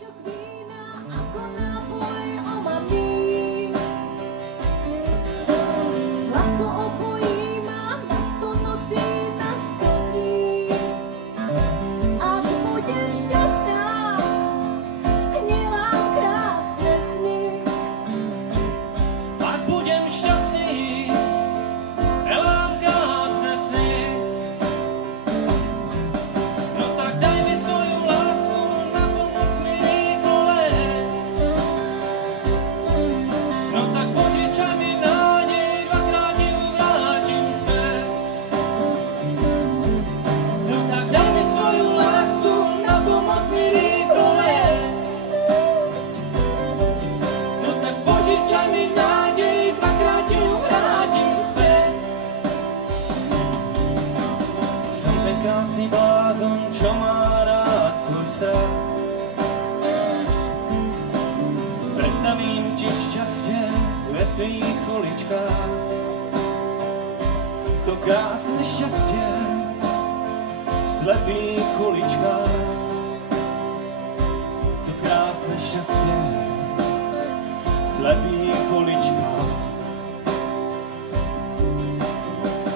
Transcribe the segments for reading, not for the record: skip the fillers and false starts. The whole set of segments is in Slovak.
Šok vína ako nápoj omamný. Zlato opojí ma na 100 nocí, na 100 dní. Ak budem šťastná, hnevam krásne sny. Ak budem šťastný, elám krásne sny. No tak daj mi svoju lásku, na pomoc mi rýchle. No tak požičaj mi nádej, dvakrát ju vrátim späť. No tak daj mi svoju lásku, na pomoc mi rýchle. No tak požičaj mi nádej, dvakrát ju vrátim späť. Som ten krásny blázon, čo má rád svoj strach. Predstavím ti šťastie ve svých uličkách. To krásne šťastie v slepých uličkách. To krásne šťastie v slepých uličkách.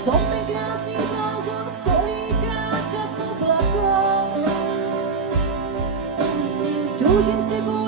Som ten krásny blázon, ktorý kráča v oblakoch. Túžim s tebou